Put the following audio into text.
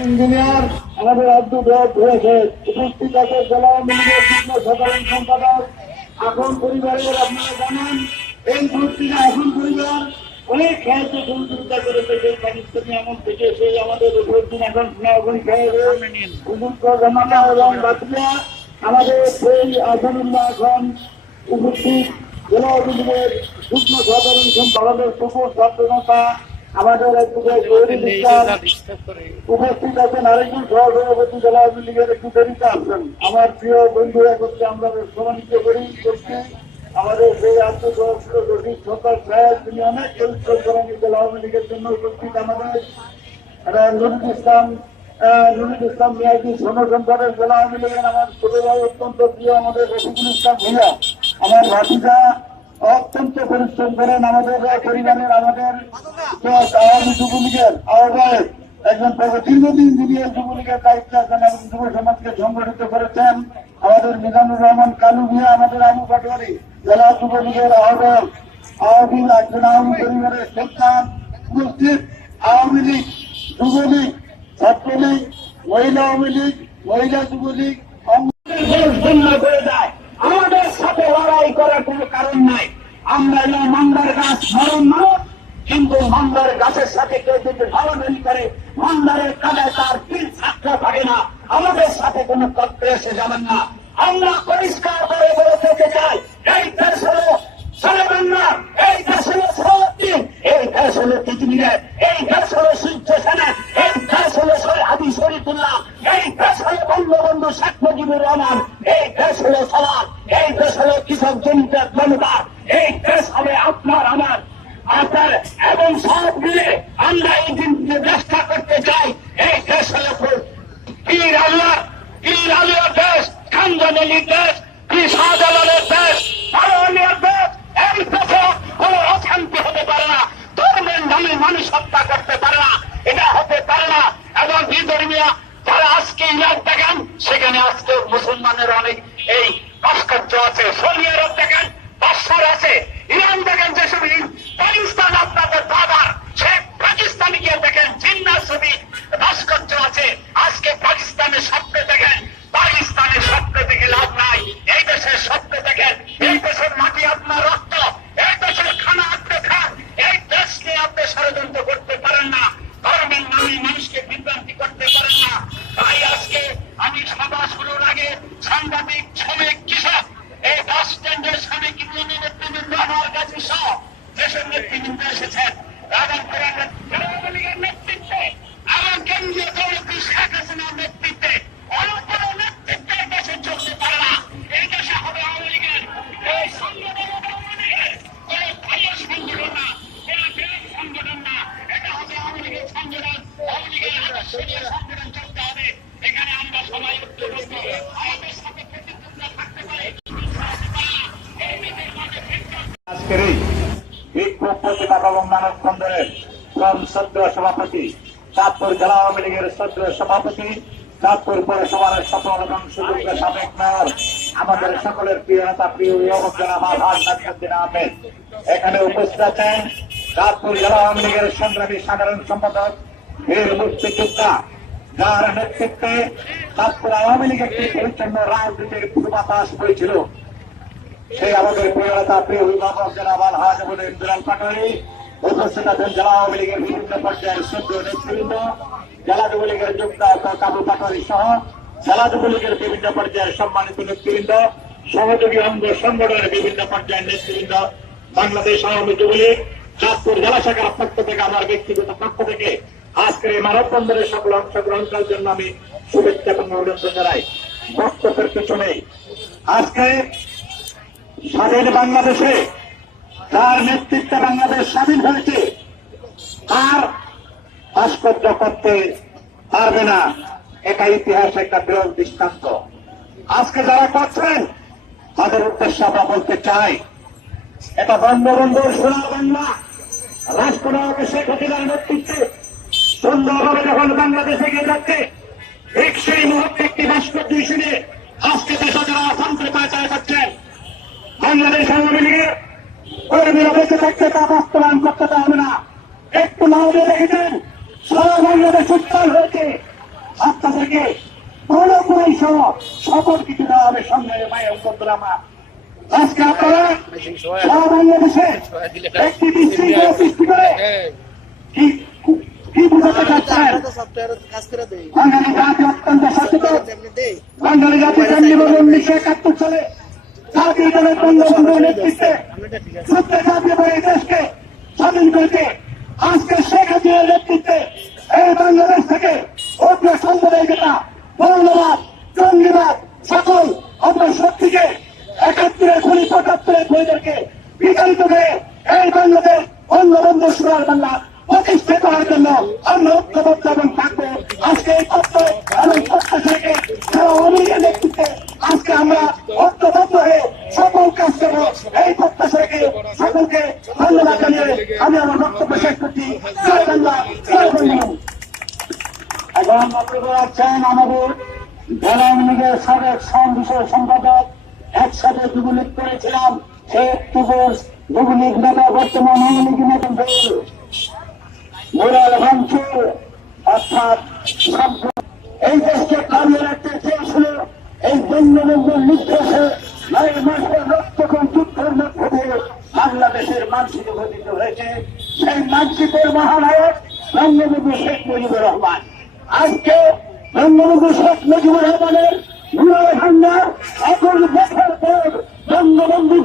Engineer আমাদের আব্দুল রব হয়েছে উপস্থিত আছে জেলা আওয়ামী লীগের যুগ্ম সাধারণ সম্পাদক এখন পরিবারের আপনারা জানেন এই পত্রিকা এখন পরিবার অনেক সাহায্য সহযোগিতা করেছে সেই পাকিস্তানি আমল থেকে সেই আমাদের উপস্থিত এখন সোনাগুড়ি সাহেবের জামাতা এবং বাতিলা আমাদের সেই আসানুল্লাহ এখন উপস্থিত জেলা আওয়ামী লীগের যুগ্ম সাধারণ সম্পাদকের সুপুর ছাত্রনেতা আমাদের উপস্থিত আছেন আরেকজন সহসভাপতি জেলা আওয়ামী লীগের একটু দেরিতে আসছেন আমার প্রিয় বন্ধু একত্রে আমরা সম্মানিত করি করছি আমাদের সেই আত্মসহস্র রশিদ সরকার সাহেব তিনি অনেক পরিশ্রম করেন জেলা আওয়ামী লীগের জন্য উপস্থিত আমাদের নুরুল ইসলাম মিয়াজি সনসংখ্যারের জেলা আওয়ামী লীগের আমার ছোট ভাই অত্যন্ত প্রিয় আমাদের রফিকুল ইসলাম ভূঁইয়া আমার ভাতিজা অত্যন্ত পরিশ্রম করেন আমাদের পরিবারের আমাদের আওয়ামী যুবলীগের আহ্বায়ক একজন দীর্ঘদিন ইঞ্জিনিয়ার যুবলীগের দায়িত্বে আছেন এবং যুব সমাজকে সংগঠিত করেছেন আমাদের মিজানুর রহমান কালু ভূঁইয়া আমাদের আবু পাটোয়ারি জেলা যুবলীগের আহ্বায়ক আওয়ামী একজন আওয়ামী পরিবারের সন্তান উপস্থিত আওয়ামী লীগ যুবলীগ ছাত্রলীগ মহিলা আওয়ামী লীগ মহিলা যুবলীগ করে দেয় আমাদের সাথে লড়াই করার কোন কারণ নাই আমরা এলাম মান্দার গাছ মরণ মানুষ কিন্তু মান্দার গাছের সাথে কেউ যদি ভালোবানি করে মান্দারের কাদায় তার তিল ছাত্রা থাকে না আমাদের সাথে কোন তত্ত্ব এসে যাবেন না আমরা পরিষ্কার করে বলে যেতে চাই এই দেশ হল সালেবান্না এই দেশ হল সত্যি এই দেশ হল পৃথিবীর এই দেশ হল সূর্য সেনা এই দেশ হল আদি শরীফুল্লাহ এই দেশ হল বঙ্গবন্ধু শেখ মুজিবুর রহমান এই দেশ হল সমাজ এই দেশ হল কৃষক জমিদার জনতার এই দেশ হবে আপনার আমার আপনার এবং সব মিলে আমরা এই দিনকে চেষ্টা করতে চাই এই দেশ হল পীর আলিয়ার দেশ খানজানের দেশ পীর শাহজালালের দেশ মারওয়ানিয়ার দেশ এই দেশে কোন অশান্তি হতে পারে না ধর্মের নামে মানুষ হত্যা করতে পারে না এটা হতে পারে না এবং বিধর্মীয় যারা আজকে ইরাক দেখেন সেখানে আজকে মুসলমানের অনেক এই ভাস্কর্য আছে সৌদি আরব দেখেন বাদশার আছে ইরান দেখেন যেসব পাকিস্তান আপনাদের বাবার সে পাকিস্তানে গিয়ে দেখেন জিন্নার ছবি ভাস্কর্য আছে আজকে পাকিস্তানের স্বপ্ন দেখেন পাকিস্তানের স্বপ্ন দেখে লাভ নাই এই দেশের স্বপ্ন দেখেন এই দেশের মাটি আপনার রক্ত এই দেশের খানা আপনি খান এই দেশকে আপনি ষড়যন্ত্র করতে পারেন না ধর্মের নামে মানুষকে বিভ্রান্তি করতে পারেন না তাই আজকে আমি সভা শুরুর আগে সাংবাদিক শ্রমিক কৃষক এই বাস স্ট্যান্ডের শ্রমিক ইউনিয়নের নেতৃবৃন্দ আমার কাছে সহ দেশের নেতৃবৃন্দ এসেছেন আওয়ামী লীগের নেতৃত্বে এবং কেন্দ্রীয় দলটি শেখ হাসিনার নেতৃত্বে অন্য কোনো নেতৃত্বে দেশে চলতে পারে না এই দেশে হবে আওয়ামী লীগের এই সংগঠন আওয়ামী লীগের কোন ভালো সংগঠন না কোন বিরোধ সংগঠন না এটা হবে আওয়ামী লীগের সংগঠন আওয়ামী লীগের আদর্শ নিয়ে সংগঠন চলতে হবে এখানে আমরা সবাই ঐক্যবদ্ধ আমাদের সাথে প্রতিদ্বন্দ্বিতা থাকতে পারে আজকের এই বিক্ষোভ প্রতিবাদ এবং মানববন্ধনের শ্রদ্ধেয় সভাপতি চাঁদপুর জেলা আওয়ামী লীগের শ্রদ্ধেয় সভাপতি চাঁদপুর পৌরসভার সফল এবং সুযোগ্য সাবেক মেয়র আমাদের সকলের প্রিয় নেতা প্রিয় যুবক জনাব নাসিরউদ্দিন আহমেদ এখানে উপস্থিত আছেন চাঁদপুর জেলা আওয়ামী লীগের সংগ্রামী সাধারণ সম্পাদক বীর মুক্তিযোদ্ধা যার নেতৃত্বে চাঁদপুর আওয়ামী লীগ একটি পরিচ্ছন্ন রাজনীতির পূর্বাভাস হয়েছিল সেই আমাদের প্রিয় নেতা প্রিয় অভিভাবক জনাব আলহাজ ইমরান পাটোয়ারি উপস্থিত আছেন জেলা আওয়ামী লীগের বিভিন্ন পর্যায়ের শ্রদ্ধেয় নেতৃবৃন্দ জেলা যুবলীগের যুক্ত কাবু পাটোয়ারি সহ জেলা যুবলীগের বিভিন্ন পর্যায়ের সম্মানিত নেতৃবৃন্দ সহযোগী অঙ্গ সংগঠনের বিভিন্ন পর্যায়ের নেতৃবৃন্দ বাংলাদেশ আওয়ামী যুবলীগ চাঁদপুর জেলা শাখার পক্ষ থেকে আমার ব্যক্তিগত পক্ষ থেকে আজকের এই মানববন্ধনের সকল অংশগ্রহণ করার জন্য আমি শুভেচ্ছা এবং অভিনন্দন জানাই বক্তব্যের পিছনে আজকে স্বাধীন বাংলাদেশে যার নেতৃত্বে বাংলাদেশ স্বাধীন হয়েছে তার ভাস্কর্য করতে পারবে না এটা ইতিহাস একটা বিরল দৃষ্টান্ত আজকে যারা করছেন তাদের উদ্দেশ্যে আমরা বলতে চাই এটা বঙ্গবন্ধুর সোনার বাংলা রাষ্ট্রনায়ক শেখ হাসিনার নেতৃত্বে সুন্দরভাবে যখন বাংলাদেশে এগিয়ে যাচ্ছে ঠিক সেই মুহূর্তে একটি ভাস্কর্য হিসেবে আজকে দেশে যারা শান্তি পাচার করছেন বাংলাদেশ আওয়ামী লীগের কর্মীরা বেঁচে থাকতে তা বাস্তবায়ন করতে হবে না একটু না রেখেছেন সারা বাংলাদেশ উত্তাল হয়েছে আত্মা থেকে পুরোপুরি সহ সকল কিছু দেওয়া হবে সঙ্গে মায়ের বন্ধুরা আমার। আজকে আপনারা সারা বাংলাদেশে একটি বিশৃঙ্খলা সৃষ্টি করে কি কি বোঝাতে চাচ্ছেন? বাঙালি জাতি অত্যন্ত সচেতন। বাঙালি জাতি জন্ম 1971 সালে জাতীয় দলের বঙ্গবন্ধুর নেতৃত্বে সত্য জাতীয় এই দেশকে স্বাধীন করেছে। আজকে শেখ হাসিনার নেতৃত্বে এই বাংলাদেশ থেকে অগ্র সাম্প্রদায়িকতা, মৌলবাদ, জঙ্গিবাদ সকল অগ্র শক্তিকে 71 75 খুনিদেরকে বিতাড়িত করে এই বাংলাদেশ বঙ্গবন্ধু সোনার বাংলা প্রতিষ্ঠিত হওয়ার জন্য আমরা ঐক্যবদ্ধ এবং থাকবো। আজকে এই তত্ত্ব এবং প্রত্যাশাকে সারা অমিলের নেতৃত্বে আজকে আমরা ঐক্যবদ্ধ হয়ে সকল কাজ করবো। এই প্রত্যাশাকে সকলকে ধন্যবাদ জানিয়ে আমি আমার বক্তব্য শেষ করছি। জয় বাংলা, জয় বঙ্গবন্ধু। এবং বক্তব্য রাখছেন আমাদের জেলা আওয়ামী লীগের সাবেক বিষয় সম্পাদক, একসাথে যুবলীগ করেছিলাম শেখ তুবুর যুবলীগ নেতা, বর্তমান আওয়ামী লীগ নেতা মোরাল ভাঙচুর অর্থাৎ এই দেশকে কামিয়ে রাখতে চেয়েছিল এই বঙ্গবন্ধুর নির্দেশে 9 মাসের রক্তক্ষয়ী যুদ্ধের মধ্যে দিয়ে বাংলাদেশের মানচিত্র গঠিত হয়েছে। সেই মানচিত্রের মহানায়ক বঙ্গবন্ধু শেখ মুজিবুর রহমান। আজকে বঙ্গবন্ধু শেখ মুজিবুর রহমানের মোরাল ভাঙা 11 বছর পর বঙ্গবন্ধু